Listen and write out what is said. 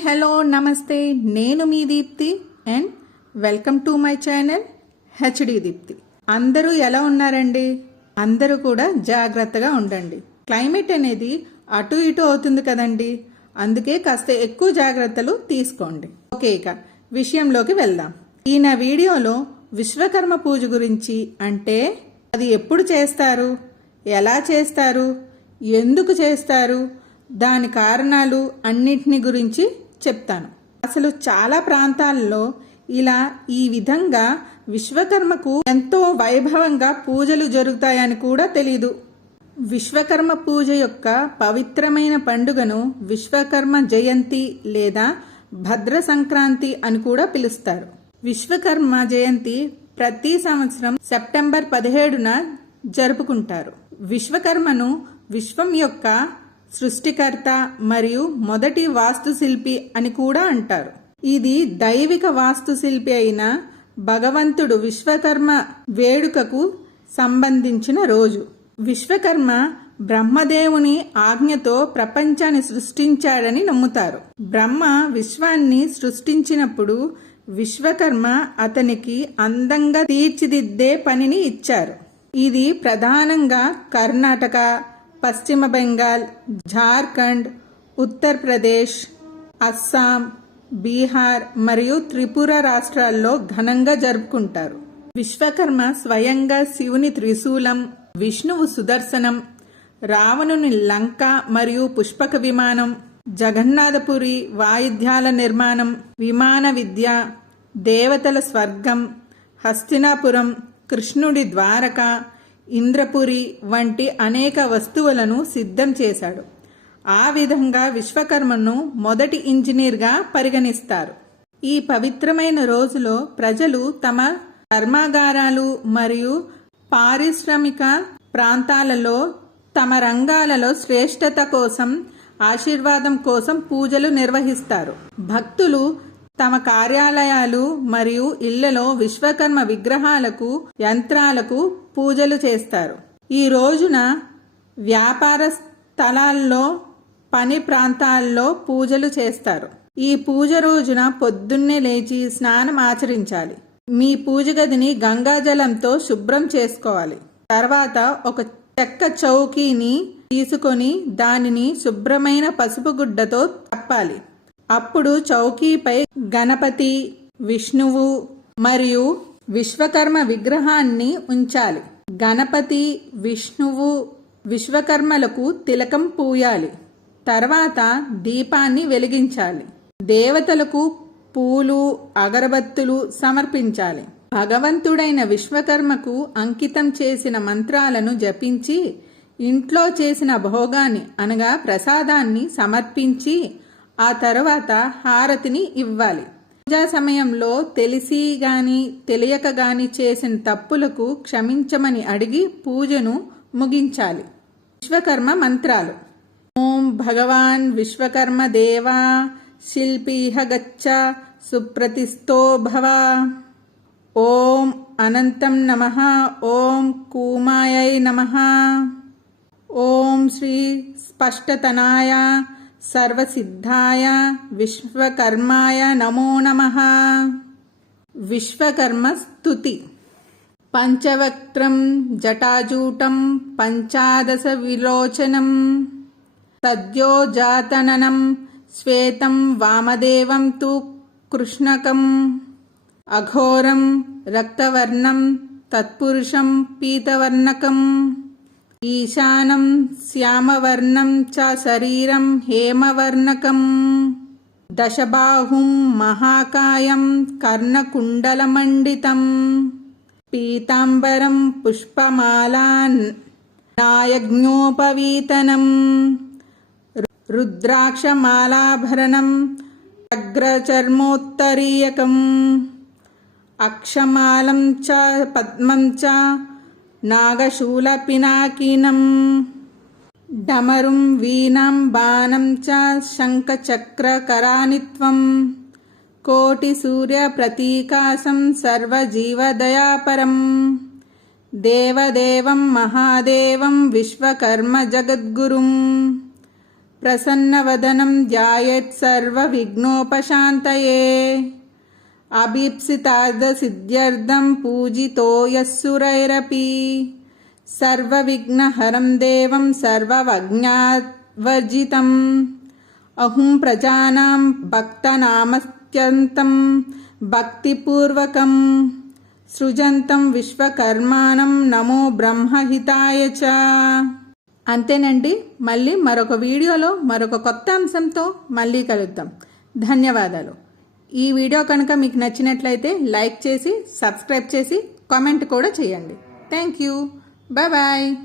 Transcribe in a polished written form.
Hello నమస్తే, నేను మీ Deepti and welcome to my channel HD Deepti. అందరూ ఎలా ఉన్నారండి? అందరూ కూడా జాగ్రత్తగా ఉండండి. క్లైమేట్ అనేది అటు ఇటు అవుతుంది కదండి, అందుకే కాస్త ఎక్కువ జాగ్రత్తలు తీసుకోండి. ఓకే, ఇక విషయంలోకి వెళ్దాం. ఈ నా వీడియోలో విశ్వకర్మ పూజ గురించి, అంటే అది ఎప్పుడు చేస్తారు, ఎలా చేస్తారు, ఎందుకు చేస్తారు, దాని కారణాలు అన్నింటిని గురించి చెప్తాను. అసలు చాలా ప్రాంతాల్లో ఇలా ఈ విధంగా విశ్వకర్మకు ఎంతో వైభవంగా పూజలు జరుగుతాయని కూడా తెలీదు. విశ్వకర్మ పూజ యొక్క పవిత్రమైన పండుగను విశ్వకర్మ జయంతి లేదా భద్ర సంక్రాంతి అని కూడా పిలుస్తారు. విశ్వకర్మ జయంతి ప్రతి సంవత్సరం సెప్టెంబర్ 17న జరుపుకుంటారు. విశ్వకర్మను విశ్వం యొక్క సృష్టికర్త మరియు మొదటి వాస్తుశిల్పి అని కూడా అంటారు. ఇది దైవిక వాస్తుశిల్పి అయిన భగవంతుడు విశ్వకర్మ వేడుకకు సంబంధించిన రోజు. విశ్వకర్మ బ్రహ్మదేవుని ఆజ్ఞతో ప్రపంచాన్ని సృష్టించాడని నమ్ముతారు. బ్రహ్మ విశ్వాన్ని సృష్టించినప్పుడు విశ్వకర్మ అతనికి అందంగా తీర్చిదిద్దే పనిని ఇచ్చారు. ఇది ప్రధానంగా కర్ణాటక, పశ్చిమ బెంగాల్, జార్ఖండ్, ఉత్తరప్రదేశ్, అస్సాం, బీహార్ మరియు త్రిపుర రాష్ట్రాల్లో ఘనంగా జరుపుకుంటారు. విశ్వకర్మ స్వయంగా శివుని త్రిశూలం, విష్ణువు సుదర్శనం, రావణుని లంక మరియు పుష్పక విమానం, జగన్నాథపురి వాయిద్యాల నిర్మాణం, విమాన విద్య, దేవతల స్వర్గం, హస్తినాపురం, కృష్ణుడి ద్వారక, ఇంద్రపురి వంటి అనేక వస్తువులను సిద్ధం చేశాడు. ఆ విధంగా విశ్వకర్మను మొదటి ఇంజనీర్గా పరిగణిస్తారు. ఈ పవిత్రమైన రోజులో ప్రజలు తమ కర్మాగారాలు మరియు పారిశ్రామిక ప్రాంతాలలో తమ రంగాలలో శ్రేష్టత కోసం, ఆశీర్వాదం కోసం పూజలు నిర్వహిస్తారు. భక్తులు తమ కార్యాలయాలు మరియు ఇళ్లలో విశ్వకర్మ విగ్రహాలకు, యంత్రాలకు పూజలు చేస్తారు. ఈ రోజున వ్యాపార స్థలాల్లో, పని ప్రాంతాల్లో పూజలు చేస్తారు. ఈ పూజ రోజున పొద్దున్నే లేచి స్నానం ఆచరించాలి. మీ పూజ గదిని గంగాజలంతో శుభ్రం చేసుకోవాలి. తర్వాత ఒక చెక్క చౌకీని తీసుకొని దానిని శుభ్రమైన పసుపు గుడ్డతో కప్పాలి. అప్పుడు చౌకీపై గణపతి, విష్ణువు మరియు విశ్వకర్మ విగ్రహాన్ని ఉంచాలి. గణపతి, విష్ణువు, విశ్వకర్మలకు తిలకం పూయాలి. తర్వాత దీపాన్ని వెలిగించాలి. దేవతలకు పూలు, అగరబత్తులు సమర్పించాలి. భగవంతుడైన విశ్వకర్మకు అంకితం చేసిన మంత్రాలను జపించి ఇంట్లో చేసిన భోగాన్ని అనగా ప్రసాదాన్ని సమర్పించి ఆ తర్వాత హారతిని ఇవ్వాలి. పూజా సమయంలో తెలిసి గాని తెలియక గాని చేసిన తప్పులకు క్షమించమని అడిగి పూజను ముగించాలి. విశ్వకర్మ మంత్రాలు: ఓం భగవాన్ విశ్వకర్మ దేవా శిల్పీహ గచ్చ సుప్రతిస్థో భవ. ఓం అనంతం నమః. ఓం కూమాయై నమః. ఓం శ్రీ స్పష్టతనాయ సర్వసిద్ధాయ విశ్వకర్మాయ నమో నమః. విశ్వకర్మ స్తుతి: పంచవక్త్రం జటాజూటం పంచాదశ విలోచనం సద్యోజాతననం శ్వేతం వామదేవం తు కృష్ణకం అఘోరం రక్తవర్ణం తత్పురుషం పీతవర్ణకం ఈశానం శ్యామవర్ణం చ శరీరం హేమవర్ణకం దశబాహుం మహాకాయం కర్ణకుండలమండితం పీతాంబరం పుష్పమాలా నాయజ్ఞోపవీతనం రుద్రాక్షమాలాభరణం అగ్రచర్మోత్తరీయకం అక్షమాలం చ పద్మం చ నాగశూలపినాకినం డమరుం వీణాం బాణం చ శంఖచక్రకరానిత్వం కోటిసూర్యప్రతీకాసం సర్వజీవదయాపరం దేవదేవం మహాదేవం విశ్వకర్మ జగద్గురుం ప్రసన్నవదనం ధ్యాయేత్ సర్వవిఘ్నోపశాంతయే అభీప్సితార్థసిద్ధ్యర్థం పూజితో యస్సురైరపి సర్వవిఘ్నహరం దేవం సర్వవజ్ఞావర్జితం అహం ప్రజానాం భక్తనామత్యంతం భక్తిపూర్వకం సృజంతం విశ్వకర్మాణం నమో బ్రహ్మహితాయ చ. అంతేనండి. మళ్ళీ మరొక వీడియోలో మరొక కొత్త అంశంతో మళ్ళీ కలుద్దాం. ధన్యవాదాలు. ఈ వీడియో కనుక మీకు నచ్చినట్లయితే లైక్ చేసి సబ్స్క్రైబ్ చేసి కామెంట్ కూడా చేయండి. Thank you. బాయ్.